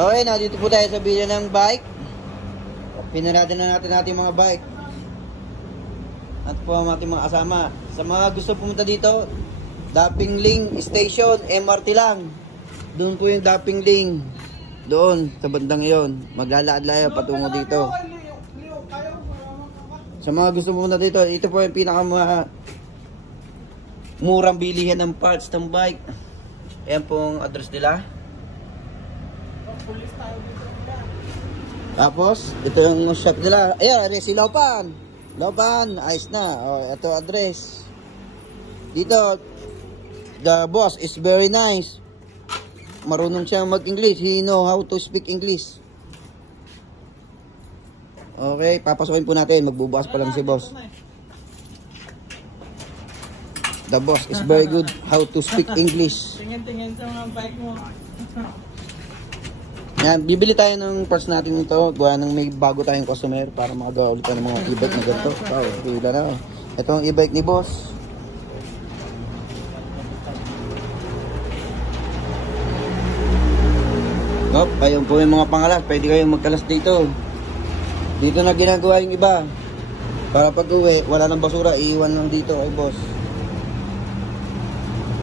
Okay, dito po tayo sa bilya ng bike. Pinarada na natin mga bike. At po ang ating mga kasama. Sa mga gusto pumunta dito, Daping Ling Station, MRT lang. Doon po yung Daping Ling. Doon, sa bandang iyon. Maglalakad lang patungo dito. Sa mga gusto pumunta dito, ito po yung murang bilihan ng parts ng bike. Ayan pong address nila. Tapos, ito yung shop nila. Ayan, si Lopan. Lopan, ayos na. O, ito address. Dito, the boss is very nice. Marunong siya mag-English. He know how to speak English. Okay, papasokin po natin. Magbubukas pa lang si boss. The boss is very good how to speak English. Tingin-tingin sa mga bike mo. Yan, bibili tayo ng parts natin ito. Gawa ng may bago tayong customer para makagawa ulit ng mga e-bike na ganito. Wow, pila na. Ito ang e-bike ni boss. Hop, ayun po yung mga pangalas. Pwede kayong magkalas dito. Dito na ginagawa yung iba. Para pag uwi, wala ng basura, iiwan lang dito ay boss.